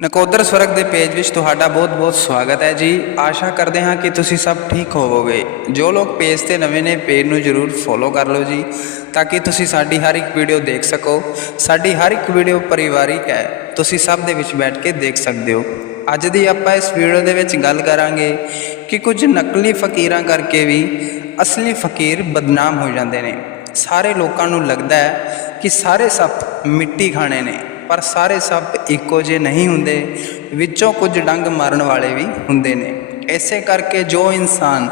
ਨਕੋਦਰ ਸਵਰਗ ਦੇ ਪੇਜ ਵਿੱਚ ਤੁਹਾਡਾ ਬਹੁਤ-ਬਹੁਤ ਸਵਾਗਤ ਹੈ ਜੀ। ਆਸ਼ਾ ਕਰਦੇ ਹਾਂ ਕਿ ਤੁਸੀਂ ਸਭ ਠੀਕ ਹੋਵੋਗੇ। ਜੋ ਲੋਕ ਪੇਜ ਤੇ ਨਵੇਂ ਨੇ, ਪੇਜ ਨੂੰ ਜਰੂਰ ਫੋਲੋ ਕਰ ਲਓ ਜੀ, ਤਾਂ ਕਿ ਤੁਸੀਂ ਸਾਡੀ ਹਰ ਇੱਕ ਵੀਡੀਓ ਦੇਖ ਸਕੋ। ਸਾਡੀ ਹਰ ਇੱਕ ਵੀਡੀਓ ਪਰਿਵਾਰਿਕ ਹੈ। ਤੁਸੀਂ ਸਭ ਦੇ ਵਿੱਚ ਬੈਠ ਕੇ ਦੇਖ ਸਕਦੇ ਹੋ। ਅੱਜ ਦੀ ਆਪਾਂ ਇਸ ਵੀਡੀਓ ਦੇ ਵਿੱਚ ਗੱਲ ਕਰਾਂਗੇ ਕਿ ਕੁਝ ਨਕਲੀ ਫਕੀਰਾਂ ਕਰਕੇ ਵੀ ਅਸਲੀ ਫਕੀਰ ਬਦਨਾਮ ਹੋ ਜਾਂਦੇ ਨੇ। ਸਾਰੇ ਲੋਕਾਂ ਨੂੰ ਲੱਗਦਾ ਹੈ ਕਿ ਸਾਰੇ ਸੱਪ ਮਿੱਟੀ ਖਾਣੇ ਨੇ। ਪਰ ਸਾਰੇ ਸੱਪ ਇੱਕੋ ਜਿਹੇ ਨਹੀਂ ਹੁੰਦੇ। ਵਿੱਚੋਂ ਕੁਝ ਡੰਗ ਮਾਰਨ ਵਾਲੇ ਵੀ ਹੁੰਦੇ ਨੇ। ਐਸੇ ਕਰਕੇ ਜੋ ਇਨਸਾਨ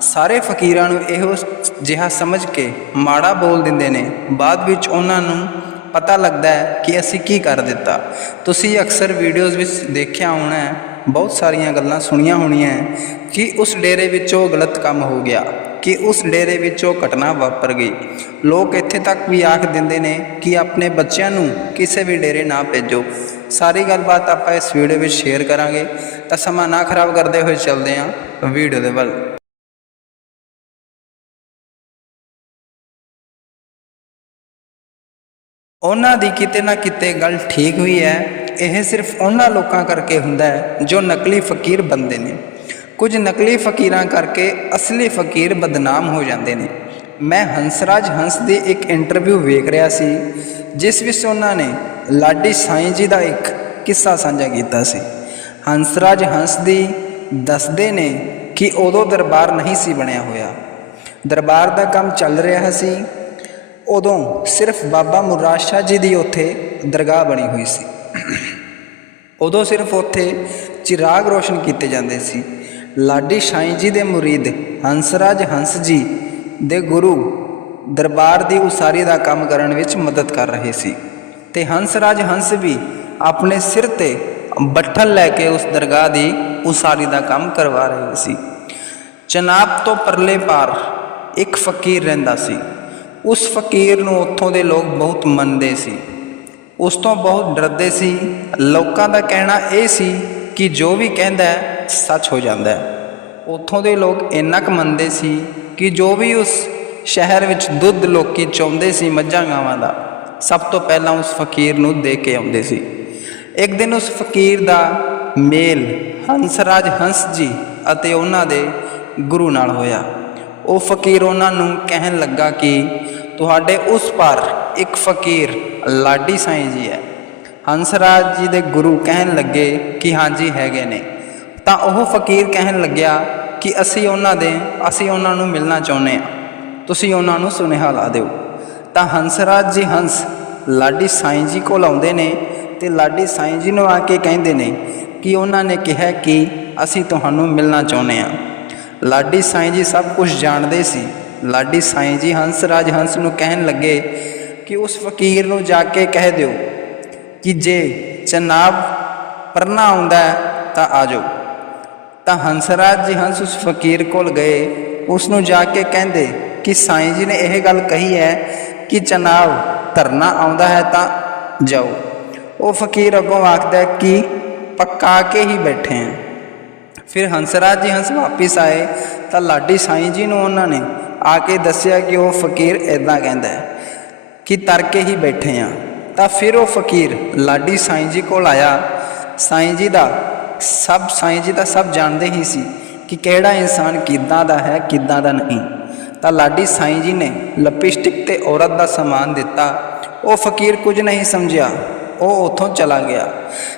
ਸਾਰੇ ਫਕੀਰਾਂ ਨੂੰ ਇਹੋ ਜਿਹਾ ਸਮਝ ਕੇ ਮਾੜਾ ਬੋਲ ਦਿੰਦੇ ਨੇ, ਬਾਅਦ ਵਿੱਚ ਉਹਨਾਂ ਨੂੰ ਪਤਾ ਲੱਗਦਾ ਹੈ ਕਿ ਅਸੀਂ ਕੀ ਕਰ ਦਿੱਤਾ। ਤੁਸੀਂ ਅਕਸਰ ਵੀਡੀਓਜ਼ ਵਿੱਚ ਦੇਖਿਆ ਹੋਣਾ ਹੈ, ਬਹੁਤ ਸਾਰੀਆਂ ਗੱਲਾਂ ਸੁਣੀਆਂ ਹੋਣੀਆਂ ਕਿ ਉਸ ਡੇਰੇ ਵਿੱਚ ਉਹ ਗਲਤ ਕੰਮ ਹੋ ਗਿਆ। ਕਿ ਉਸ ਡੇਰੇ ਵਿੱਚ ਉਹ ਘਟਨਾ ਵਾਪਰ ਗਈ। ਲੋਕ ਇੱਥੇ ਤੱਕ ਵੀ ਆਖ ਦਿੰਦੇ ਨੇ ਕਿ ਆਪਣੇ ਬੱਚਿਆਂ ਨੂੰ ਕਿਸੇ ਵੀ ਡੇਰੇ ਨਾ ਭੇਜੋ। ਸਾਰੀ ਗੱਲਬਾਤ ਆਪਾਂ ਇਸ ਵੀਡੀਓ ਵਿੱਚ ਸ਼ੇਅਰ ਕਰਾਂਗੇ। ਤਾਂ ਸਮਾਂ ਨਾ ਖਰਾਬ ਕਰਦੇ ਹੋਏ ਚੱਲਦੇ ਹਾਂ ਵੀਡੀਓ ਦੇ ਵੱਲ। ਉਹਨਾਂ ਦੀ ਕਿਤੇ ਨਾ ਕਿਤੇ ਗੱਲ ਠੀਕ ਵੀ ਹੈ। ਇਹ ਸਿਰਫ ਉਹਨਾਂ ਲੋਕਾਂ ਕਰਕੇ ਹੁੰਦਾ ਹੈ ਜੋ ਨਕਲੀ ਫਕੀਰ ਬੰਦੇ ਨੇ। ਕੁਝ ਨਕਲੀ ਫਕੀਰਾਂ ਕਰਕੇ ਅਸਲੀ ਫਕੀਰ ਬਦਨਾਮ ਹੋ ਜਾਂਦੇ ਨੇ। ਮੈਂ ਹੰਸਰਾਜ ਹੰਸ ਦੀ ਇੱਕ ਇੰਟਰਵਿਊ ਵੇਖ ਰਿਹਾ ਸੀ, ਜਿਸ ਵਿੱਚ ਉਹਨਾਂ ਨੇ ਲਾਡੀ ਸਾਈਂ ਜੀ ਦਾ ਇੱਕ ਕਿੱਸਾ ਸਾਂਝਾ ਕੀਤਾ ਸੀ। ਹੰਸਰਾਜ ਹੰਸ ਦੀ ਦੱਸਦੇ ਨੇ ਕਿ ਉਦੋਂ ਦਰਬਾਰ ਨਹੀਂ ਸੀ ਬਣਿਆ ਹੋਇਆ। ਦਰਬਾਰ ਦਾ ਕੰਮ ਚੱਲ ਰਿਹਾ ਸੀ। ਉਦੋਂ ਸਿਰਫ ਬਾਬਾ ਮੁਰਾਦ ਸ਼ਾਹ ਜੀ ਦੀ ਉੱਥੇ ਦਰਗਾਹ ਬਣੀ ਹੋਈ ਸੀ। ਉਦੋਂ ਸਿਰਫ ਉੱਥੇ ਚਿਰਾਗ ਰੋਸ਼ਨ ਕੀਤੇ ਜਾਂਦੇ ਸੀ। ਲਾਡੀ ਸਾਈਂ ਜੀ ਦੇ ਮੁਰੀਦ, ਹੰਸਰਾਜ ਹੰਸ ਜੀ ਦੇ ਗੁਰੂ ਦਰਬਾਰ ਦੀ ਉਸਾਰੀ ਦਾ ਕੰਮ ਕਰਨ ਵਿੱਚ ਮਦਦ ਕਰ ਰਹੇ ਸੀ। ਤੇ ਹੰਸਰਾਜ ਹੰਸ ਵੀ ਆਪਣੇ ਸਿਰ ਤੇ ਬੱਠਲ ਲੈ ਕੇ ਉਸ ਦਰਗਾਹ ਦੀ ਉਸਾਰੀ ਦਾ ਕੰਮ ਕਰਵਾ ਰਹੇ ਸੀ। ਚਨਾਬ ਤੋਂ ਪਰਲੇ ਪਾਰ ਇੱਕ ਫਕੀਰ ਰਹਿੰਦਾ ਸੀ। ਉਸ ਫਕੀਰ ਨੂੰ ਉੱਥੋਂ ਦੇ ਲੋਕ ਬਹੁਤ ਮੰਨਦੇ ਸੀ। ਉਸ ਤੋਂ ਬਹੁਤ ਡਰਦੇ ਸੀ। ਲੋਕਾਂ ਦਾ ਕਹਿਣਾ ਇਹ ਸੀ ਕਿ ਜੋ ਵੀ ਕਹਿੰਦਾ ਹੈ ਸੱਚ ਹੋ ਜਾਂਦਾ ਹੈ। ਉੱਥੋਂ ਦੇ ਲੋਕ ਇੰਨਾ ਕੁ ਮੰਨਦੇ ਸੀ ਕਿ ਜੋ ਵੀ ਉਸ ਸ਼ਹਿਰ ਵਿੱਚ ਦੁੱਧ ਲੋਕੀ ਚਾਹੁੰਦੇ ਸੀ ਮੱਝਾਂ ਗਾਵਾਂ ਦਾ, ਸਭ ਤੋਂ ਪਹਿਲਾਂ ਉਸ ਫਕੀਰ ਨੂੰ ਦੇ ਕੇ ਆਉਂਦੇ ਸੀ। ਇੱਕ ਦਿਨ ਉਸ ਫਕੀਰ ਦਾ ਮੇਲ ਹੰਸਰਾਜ ਹੰਸ ਜੀ ਅਤੇ ਉਹਨਾਂ ਦੇ ਗੁਰੂ ਨਾਲ ਹੋਇਆ। ਉਹ ਫਕੀਰ ਉਹਨਾਂ ਨੂੰ ਕਹਿਣ ਲੱਗਾ ਕਿ ਤੁਹਾਡੇ ਉਸ ਪਾਰ ਇੱਕ ਫਕੀਰ ਲਾਡੀ ਸਾਈਂ ਜੀ ਹੈ। ਹੰਸਰਾਜ ਜੀ ਦੇ ਗੁਰੂ ਕਹਿਣ ਲੱਗੇ ਕਿ ਹਾਂਜੀ ਹੈਗੇ ਨੇ। ਤਾਂ ਉਹ ਫਕੀਰ ਕਹਿਣ ਲੱਗਿਆ ਕਿ ਅਸੀਂ ਉਹਨਾਂ ਦੇ, ਅਸੀਂ ਉਹਨਾਂ ਨੂੰ ਮਿਲਣਾ ਚਾਹੁੰਦੇ ਹਾਂ। ਤੁਸੀਂ ਉਹਨਾਂ ਨੂੰ ਸੁਨੇਹਾ ਲਾ ਦਿਓ। ਤਾਂ ਹੰਸਰਾਜ ਜੀ ਹੰਸ ਲਾਡੀ ਸਾਈਂ ਜੀ ਕੋਲ ਆਉਂਦੇ ਨੇ ਤੇ ਲਾਡੀ ਸਾਈਂ ਜੀ ਨੂੰ ਆ ਕੇ ਕਹਿੰਦੇ ਨੇ ਕਿ ਉਹਨਾਂ ਨੇ ਕਿਹਾ ਕਿ ਅਸੀਂ ਤੁਹਾਨੂੰ ਮਿਲਣਾ ਚਾਹੁੰਦੇ ਹਾਂ। ਲਾਡੀ ਸਾਈਂ ਜੀ ਸਭ ਕੁਝ ਜਾਣਦੇ ਸੀ। ਲਾਡੀ ਸਾਈਂ ਜੀ ਹੰਸ ਰਾਜ ਹੰਸ ਨੂੰ ਕਹਿਣ ਲੱਗੇ ਕਿ ਉਸ ਫਕੀਰ ਨੂੰ ਜਾ ਕੇ ਕਹਿ ਦਿਓ ਕਿ ਜੇ ਚਨਾਬ ਪਰਨਾ ਆਉਂਦਾ ਤਾਂ ਆ ਜਾਓ। ਤਾਂ ਹੰਸਰਾਜ ਜੀ ਹੰਸ ਉਸ ਫਕੀਰ ਕੋਲ ਗਏ। ਉਸ ਨੂੰ ਜਾ ਕੇ ਕਹਿੰਦੇ ਕਿ ਸਾਈਂ ਜੀ ਨੇ ਇਹ ਗੱਲ ਕਹੀ ਹੈ ਕਿ ਚਨਾਬ ਧਰਨਾ ਆਉਂਦਾ ਹੈ ਤਾਂ ਜਾਓ। ਉਹ ਫਕੀਰ ਅੱਗੋਂ ਆਖਦਾ ਕਿ ਪੱਕਾ ਕੇ ਹੀ ਬੈਠੇ ਹਾਂ। ਫਿਰ ਹੰਸਰਾਜ ਜੀ ਹੰਸ ਵਾਪਿਸ ਆਏ ਤਾਂ ਲਾਡੀ ਸਾਈਂ ਜੀ ਨੂੰ ਉਹਨਾਂ ਨੇ ਆ ਕੇ ਦੱਸਿਆ ਕਿ ਉਹ ਫਕੀਰ ਇਦਾਂ ਕਹਿੰਦਾ ਹੈ ਕਿ ਤਰ ਕੇ ਹੀ ਬੈਠੇ ਆ ਤਾਂ ਫਿਰ ਉਹ ਫਕੀਰ ਲਾਡੀ ਸਾਈਂ ਜੀ ਕੋਲ ਆਇਆ। ਸਾਈਂ ਜੀ ਦਾ ਸਭ ਸਾਈਂ ਜੀ ਤਾਂ ਸਭ ਜਾਣਦੇ ਹੀ ਸੀ ਕਿ ਕਿਹੜਾ ਇਨਸਾਨ ਕਿੱਦਾਂ ਦਾ ਹੈ, ਕਿੱਦਾਂ ਦਾ ਨਹੀਂ। ਤਾਂ ਲਾਡੀ ਸਾਈਂ ਜੀ ਨੇ ਲਿਪਸਟਿਕ ਤੇ ਔਰਤ ਦਾ ਸਮਾਨ ਦਿੱਤਾ। ਉਹ ਫਕੀਰ ਕੁਝ ਨਹੀਂ ਸਮਝਿਆ। ਉਹ ਉੱਥੋਂ ਚਲਾ ਗਿਆ।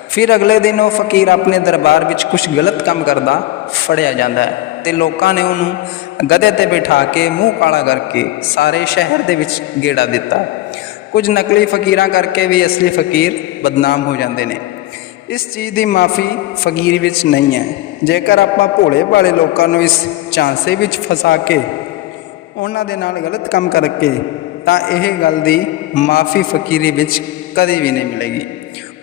ਫਿਰ ਅਗਲੇ ਦਿਨ ਉਹ ਫਕੀਰ ਆਪਣੇ ਦਰਬਾਰ ਵਿੱਚ ਕੁਝ ਗਲਤ ਕੰਮ ਕਰਦਾ ਫੜਿਆ ਜਾਂਦਾ ਹੈ ਤੇ ਲੋਕਾਂ ਨੇ ਉਹਨੂੰ ਗਧੇ ਤੇ ਬਿਠਾ ਕੇ ਮੂੰਹ ਕਾਲਾ ਕਰਕੇ ਸਾਰੇ ਸ਼ਹਿਰ ਦੇ ਵਿੱਚ ਗੇੜਾ ਦਿੱਤਾ। ਕੁਝ ਨਕਲੀ ਫਕੀਰਾਂ ਕਰਕੇ ਵੀ ਅਸਲੀ ਫਕੀਰ ਬਦਨਾਮ ਹੋ ਜਾਂਦੇ ਨੇ। ਇਸ ਚੀਜ਼ ਦੀ ਮਾਫੀ ਫਕੀਰ ਵਿੱਚ ਨਹੀਂ ਹੈ। ਜੇਕਰ ਆਪਾਂ ਭੋਲੇ ਭਾਲੇ ਲੋਕਾਂ ਨੂੰ ਇਸ ਚਾਂਸੇ ਵਿੱਚ ਫਸਾ ਕੇ ਉਹਨਾਂ ਦੇ ਨਾਲ ਗਲਤ ਕੰਮ ਕਰਕੇ, ਤਾਂ ਇਹ ਗੱਲ ਦੀ ਮਾਫੀ ਫਕੀਰੀ ਵਿੱਚ ਕਦੇ ਵੀ ਨਹੀਂ ਮਿਲੇਗੀ।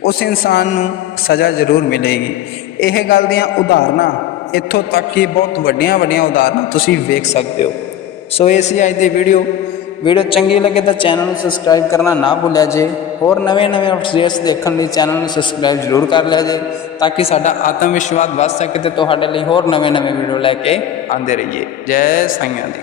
ਉਸ ਇਨਸਾਨ ਨੂੰ ਸਜ਼ਾ ਜ਼ਰੂਰ ਮਿਲੇਗੀ। ਇਹ ਗੱਲ ਦੀਆਂ ਉਦਾਹਰਨਾਂ ਇੱਥੋਂ ਤੱਕ ਕਿ ਬਹੁਤ ਵੱਡੀਆਂ ਵੱਡੀਆਂ ਉਦਾਹਰਨਾਂ ਤੁਸੀਂ ਵੇਖ ਸਕਦੇ ਹੋ। ਸੋ ਇਹ ਸੀ ਅੱਜ ਦੀ ਵੀਡੀਓ ਵੀਡੀਓ ਚੰਗੀ ਲੱਗੇ ਤਾਂ ਚੈਨਲ ਨੂੰ ਸਬਸਕ੍ਰਾਈਬ ਕਰਨਾ ਨਾ ਭੁੱਲਿਆ ਜੇ। ਹੋਰ ਨਵੇਂ-ਨਵੇਂ ਅਪਡੇਟਸ ਦੇਖਣ ਲਈ ਚੈਨਲ ਨੂੰ ਸਬਸਕ੍ਰਾਈਬ ਜ਼ਰੂਰ ਕਰ ਲਿਆ ਜੇ, ਤਾਂ ਕਿ ਸਾਡਾ ਆਤਮ ਵਿਸ਼ਵਾਸ ਵੱਧ ਸਕੇ ਤੇ ਤੁਹਾਡੇ ਲਈ ਹੋਰ ਨਵੇਂ-ਨਵੇਂ ਵੀਡੀਓ ਲੈ ਕੇ ਆਉਂਦੇ ਰਹੀਏ। ਜੈ ਸਾਈਆਂ ਦੀ।